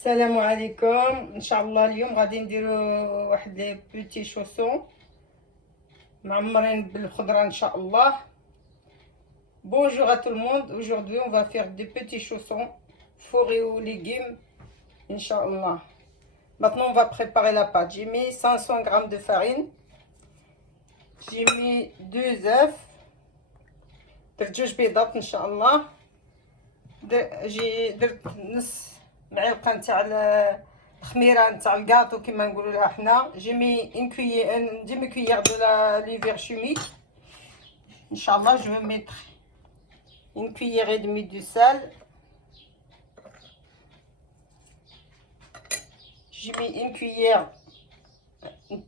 السلام عليكم. ان شاء الله اليوم غادي نديرو واحد لي بوتي شوسون معمرين بالخضره ان شاء الله. Bonjour à tout le monde. Aujourd'hui on va faire des petits chaussons fourrés aux légumes Inch'Allah. Maintenant on va préparer la pâte. J'ai mis 500 g de farine, j'ai mis 2 œufs, درت جوج بيضات ان شاء الله. درت نص معلقه نتاع الخميره نتاع الكاطو كما نقولوا لها حنا. جي مي ان ديمي كويير دو لا ليفير شوميك ان شاء الله. جو vais mettre une cuillère et demie de sel. J'ai mis une cuillère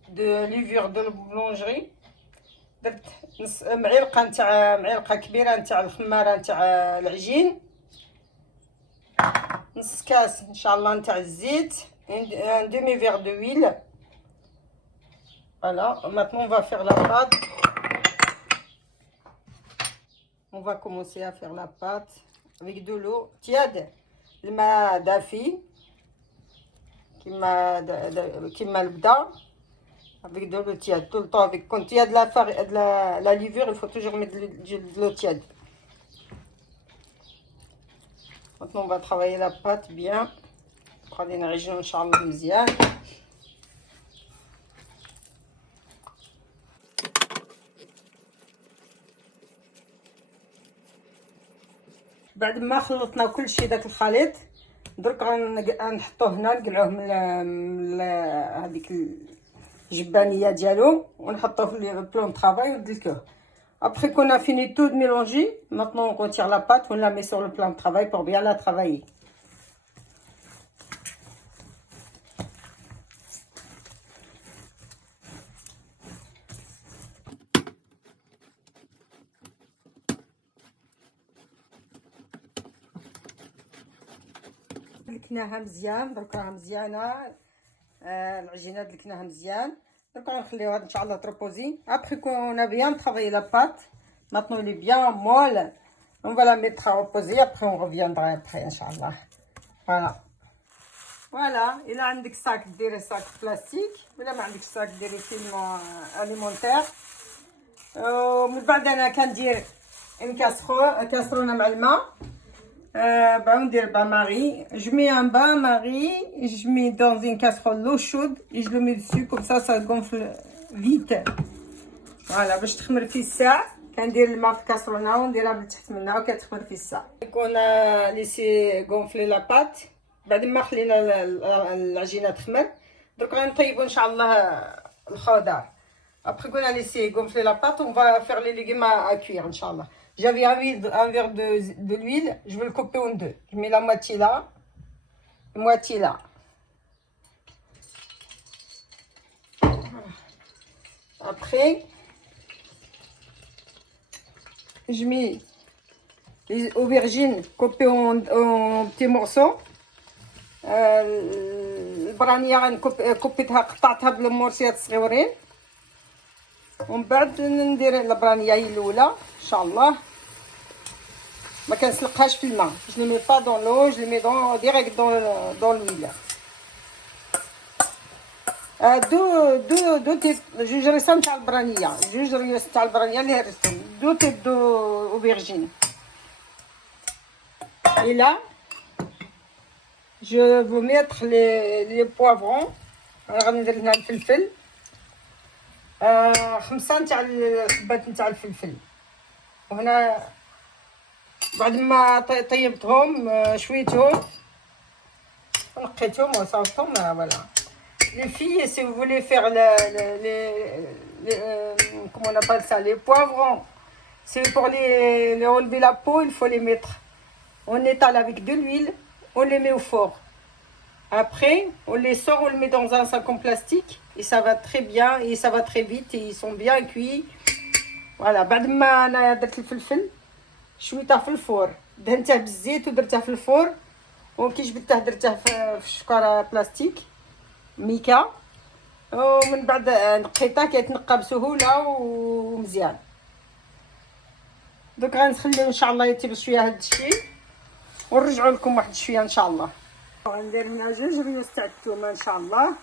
de levure de boulangerie. درت نص معلقه كبيره نتاع الخماره نتاع العجين. نص كاس ان شاء الله نتاع الزيت. Un demi-verre d'huile. Voilà, maintenant on va faire la pâte. On va commencer à faire la pâte avec de l'eau tiède. الماء دافي كيما البدا. Avec de l'eau tiède tout le temps. Quand il y a de la levure, il faut toujours mettre de l'eau tiède. Maintenant on va travailler la pâte bien. غادي نعجنو ان شاء الله مزيان. بعد ما خلطنا كل شيء داك الخليط درك غنحطوه هنا نقلعوه من هذيك الجبانيه ديالو ونحطوه في البلون طرافاي وندلكوه. Après qu'on a fini tout de mélanger, maintenant on retire la pâte, on la met sur le plan de travail pour bien la travailler. دلكناها مزيان، درك راها مزيانه. العجينه دلكناها مزيان. Donc on va نخليوها ان شاء الله تروبوزي. Après qu'on a bien travaillé la pâte, maintenant elle est bien molle, on va la mettre à reposer. Après on reviendra après inchallah. Voilà. إلا عندك صاك ديري صاك بلاستيك، ولا ما عندكش صاك ديري فيلم اليمونتير. ومن بعد انا كندير كاسرونه مع الماء. On dirait bain-marie. Je mets un bain-marie, je mets dans une casserole l'eau chaude et je le mets dessus, comme ça gonfle vite. Voilà, باش تخمر فيه الساعة. كندير الماء في الكاسرونه ونديرها من تحت منها وكتخمر فيه الساعة. On a laissé gonfler la pâte. بعد ما خلينا العجينة تخمر، درك غنطيبو ان شاء الله الخضار. Après qu'on a laissé gonfler la pâte, on va faire les légumes à cuire inchallah. J'avais un verre de l'huile, je vais le couper en deux. Je mets la moitié là, la moitié là. Après, je mets les aubergines coupées en petits morceaux. البرانية قطعتها بالمورسيات صغيورين. ومن بعد ندير البرانيه هي الاولى ان شاء الله. ما كنسلقهاش في الماء. Je le mets pas dans l'eau, je le mets direct dans l'huile. جوج ريسان تاع البرانيه، جوج ريس تاع البرانيه اللي هرستهم. دو تيب دو اوبرجين. Et là je vais mettre les poivrons. غندير هنا الفلفل. 5 نتاع الحبات نتاع الفلفل. وهنا بعد ما طيبتهم شويتهم ونقيتهم وصاوبتهم. فوالا. Les filles, si vous voulez faire comment on appelle ça, les poivrons, c'est pour les enlever la peau, il faut les mettre. On étale avec de l'huile, on les met au four. Après, on les sort, on les met dans un sac en plastique et ça va très bien et ça va très vite et ils sont bien cuits. Voilà. بعد ما انا درت الفلفل شويته في الفور، دهنته بالزيت ودرته في الفور، وكي جبدته درته في الشكاره بلاستيك ميكا. ومن بعد نقيته كيتنقى بسهوله ومزيان. دوك غنخليو ان شاء الله يطيب شويه هاد الشيء ونرجعوا لكم واحد شويه ان شاء الله. غندير هنا 2 ريوس تاع الثومه ان شاء الله.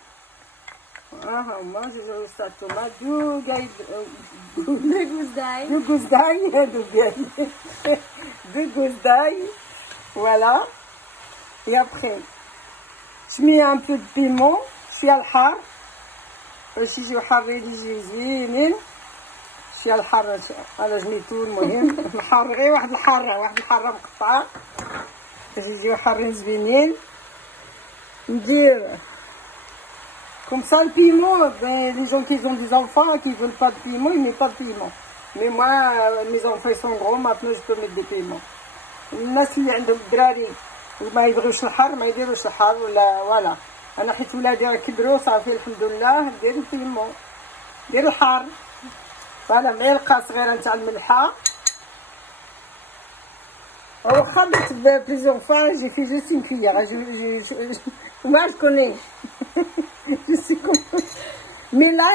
ها هما 2 ريوس تاع الثومه دو قايد دو غوزداي هادو ديالي دو غوزداي فوالا. et après je mets un peu de piment شويه الحار باش يجيو حارين يجيو زوينين. شويه الحار انا جميتو المهم الحار غير واحد الحاره مقطعه باش يجيو حارين زوينين. ندير comme ça le piment, ben, les gens qui ont des enfants qui veulent pas de piment, ils mettent pas de piment. Mais moi mes enfants ils sont gros, maintenant je peux mettre des piments. الناس اللي عندهم الدراري وما يبغيوش الحار ما يديروش الحار ولا ولا. انا حيت ولادي راه كبروا صافي الحمد لله ندير البيمون ندير الحار. فوالا معلقه صغيره نتاع الملحه. واخا درت بليزيور فوا جي في جوست une cuillère. moi je connais je sais comment. mais là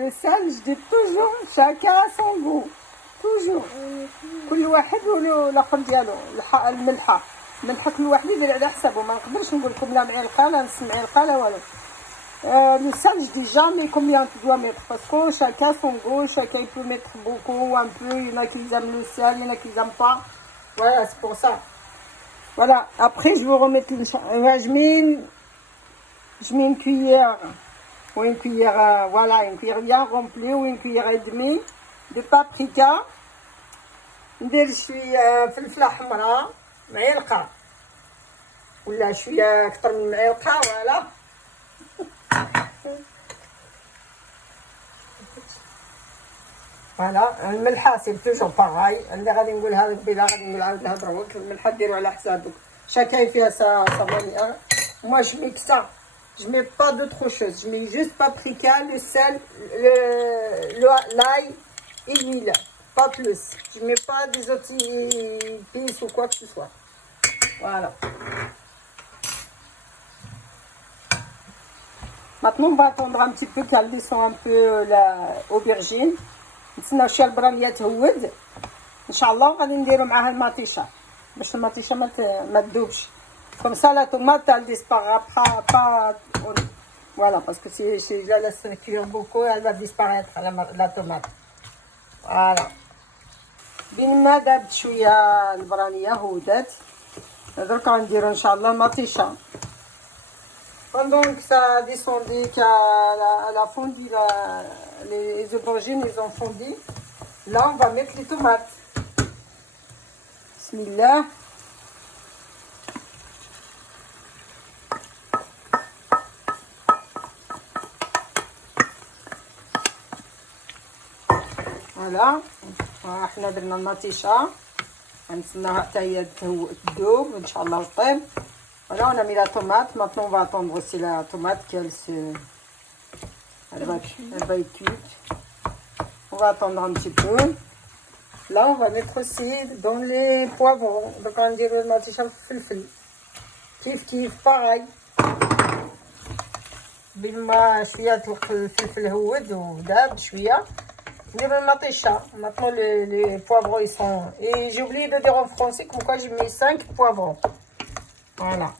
le sel je dis toujours chacun a son goût toujours. كل واحد والاخر ديالو. الملحه كل واحد يدير على حسابه. ما نقدرش نقول لكم لا معلقه لا نص معلقه لا والو. le sel je dis jamais combien tu dois mettre parce que chacun son goût, chacun il peut mettre beaucoup ou un peu. Il y en a qui aiment le sel, il y en a qui aiment pas. Voilà, c'est pour ça. Voilà, après je vais remettre je mets une cuillère ou une cuillère voilà, une cuillère bien remplie ou une cuillère et demie de paprika. ندير شويه فلفله حمراء معلقه ولا شويه اكثر من معلقه. فوالا فوالا الملحه سي توجور باغاي. اللي غادي نقولها لك بلا غادي نقول عاود لها دروك. الملحه ديروا على حسابك شاكاي فيها sa manière. moi je mixe ça, je mets pas d'autre chose, je mets juste paprika, le sel, l'ail et l'huile, pas plus. Je mets pas des autres épices ou quoi que ce soit. Voilà. Maintenant on va attendre un petit peu qu'elle descend un peu l'aubergine. نتسناو شويه البرانيه تهود ان شاء الله. غادي نديرو معاها المطيشه باش المطيشه ما تذوبش. comme ça la tomate elle disparaîtra pas. voilà parce que si je la laisse cuire beaucoup elle va disparaître la tomate. voilà بين ما دابت شويه البرانيه هودات درك غنديرو ان شاء الله المطيشه. pendant que ça a descendu, qu'elle a fondu, les aubergines ils ont fondu, là on va mettre les tomates. Bismillah. voilà احنا درنا المطيشه غنتسناها حتى هي تذوب ان شاء الله وطيب. voilà on a mis la tomate. maintenant on va attendre aussi la tomate qu'elle va être cuite. on va attendre un petit peu. là on va mettre aussi dans les poivrons. donc on dirait le maticha filfil كيف pareil. بما شويه الفلفل هود وداب شويه نديرو المطيشه. maintenant les poivrons ils sont. et j'ai oublié de dire en français pourquoi j'ai mis 5 poivrons. voilà.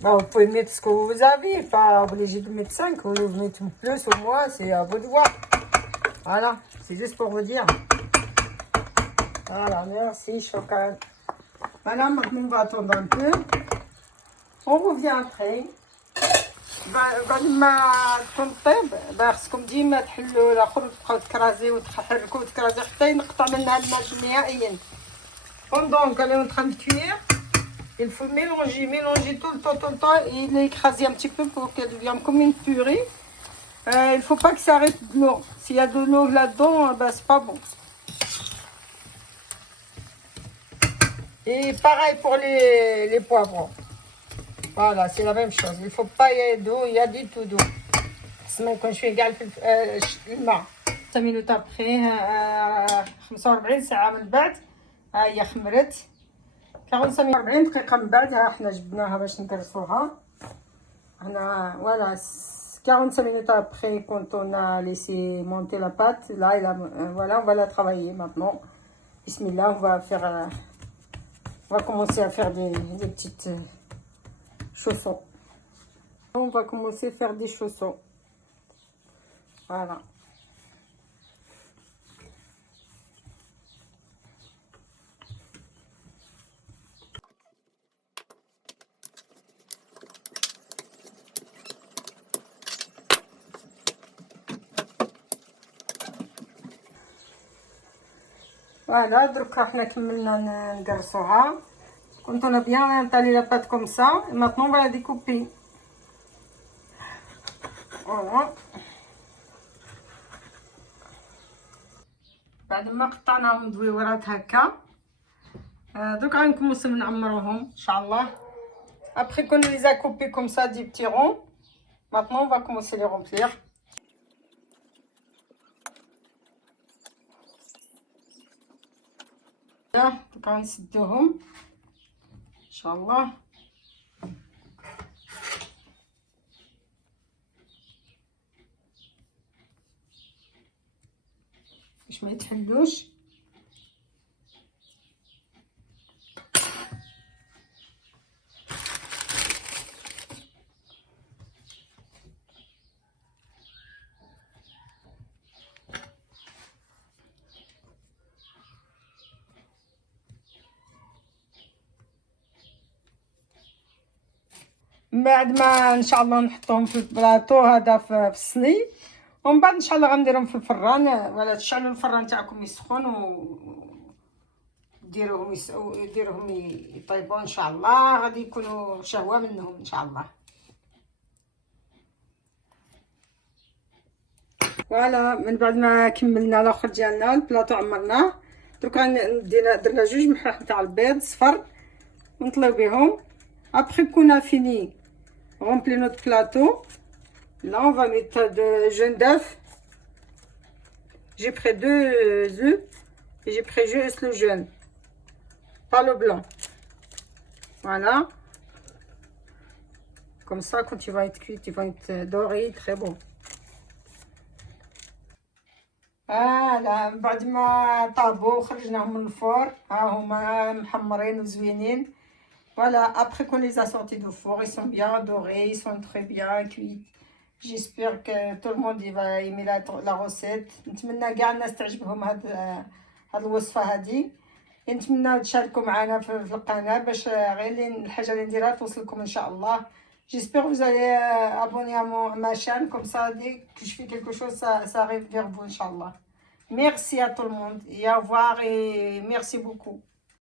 Bon, vous pouvez mettre ce que vous avez, pas obligé de mettre 5, vous mettez plus ou moins, c'est à vous de voir. Voilà, c'est juste pour vous dire. Voilà, merci, chocolat. Voilà, maintenant on va attendre un peu. On revient après. بعد ما تنطيب خصكم ديما تحلوا الاخر وتبقاو تكرازيو وتحركوا وتكرازيو حتى ينقطع منها الماء نهائيا. pendant qu'elle est en train de cuire, il faut mélanger tout le temps et l'écraser un petit peu pour qu'elle devienne comme une purée. Il faut pas que ça arrête de l'eau. S'il y a de l'eau là-dedans, ben c'est pas bon. Et pareil pour les poivrons. Voilà, c'est la même chose. Il faut pas y avoir d'eau, il y a du tout d'eau. Sinon quand je fais égal الماء. 5 minutes après 45 ساعة من بعد ها هي خمرت. 45 دقيقة من بعد ها حنا جبناها باش ندرسوها. هنا voilà 45 minutes après quand on a laissé monter la pâte là voilà on va la travailler maintenant. Bismillah, on va commencer à faire des petites chaussons. On va commencer à faire des chaussons. Voilà. Voilà, donc on a كملنا نقرصوها. Quand on a bien étalé la pâte comme ça, et maintenant on va la découper. Voilà. بعد ما قطعناهم دويورات هكا دوك غنكملو نعمروهم ان شاء الله. Après qu'on les a coupés comme ça des petits ronds, maintenant on va commencer à les remplir. Là, دوك غنسدوهم ان شاء الله. باش ما يتحلوش. من بعد ما ان شاء الله نحطهم في البلاطو هذا في الصني، ومن بعد ان شاء الله غنديرهم في الفران. ولا تشعلوا الفران تاعكم يسخن ديروهم يطيبوا ان شاء الله، غادي يكونوا شهوه منهم ان شاء الله. فوالا من بعد ما كملنا الاخر ديالنا البلاطو عمرناه، درك درنا جوج محاح تاع البيض صفر ونطليو بهم. Après qu'on a fini, rempli notre plateau. Là, on va mettre de jaune d'œuf. J'ai pris 2 œufs et j'ai pris juste le jaune, pas le blanc. Voilà. Comme ça, quand il va être cuit, il va être doré, très bon. Voilà. بعد ما طابوا خرجناهم من الفور، ها هما محمرين وزوينين. Voilà, après qu'on les a sortis du four, ils sont bien dorés, ils sont très bien cuits. J'espère que tout le monde va aimer la recette. نتمنى كاع الناس تعجبهم هاد الوصفة هادي. نتمنى تشاركوا معنا في القناة باش غير الحاجة اللي نديرها توصلكم ان شاء الله. J'espère que vous allez abonner à ma chaîne, comme ça dès que je fais quelque chose ça arrive vers vous, Inch'Allah. Merci à tout le monde et au revoir et merci beaucoup.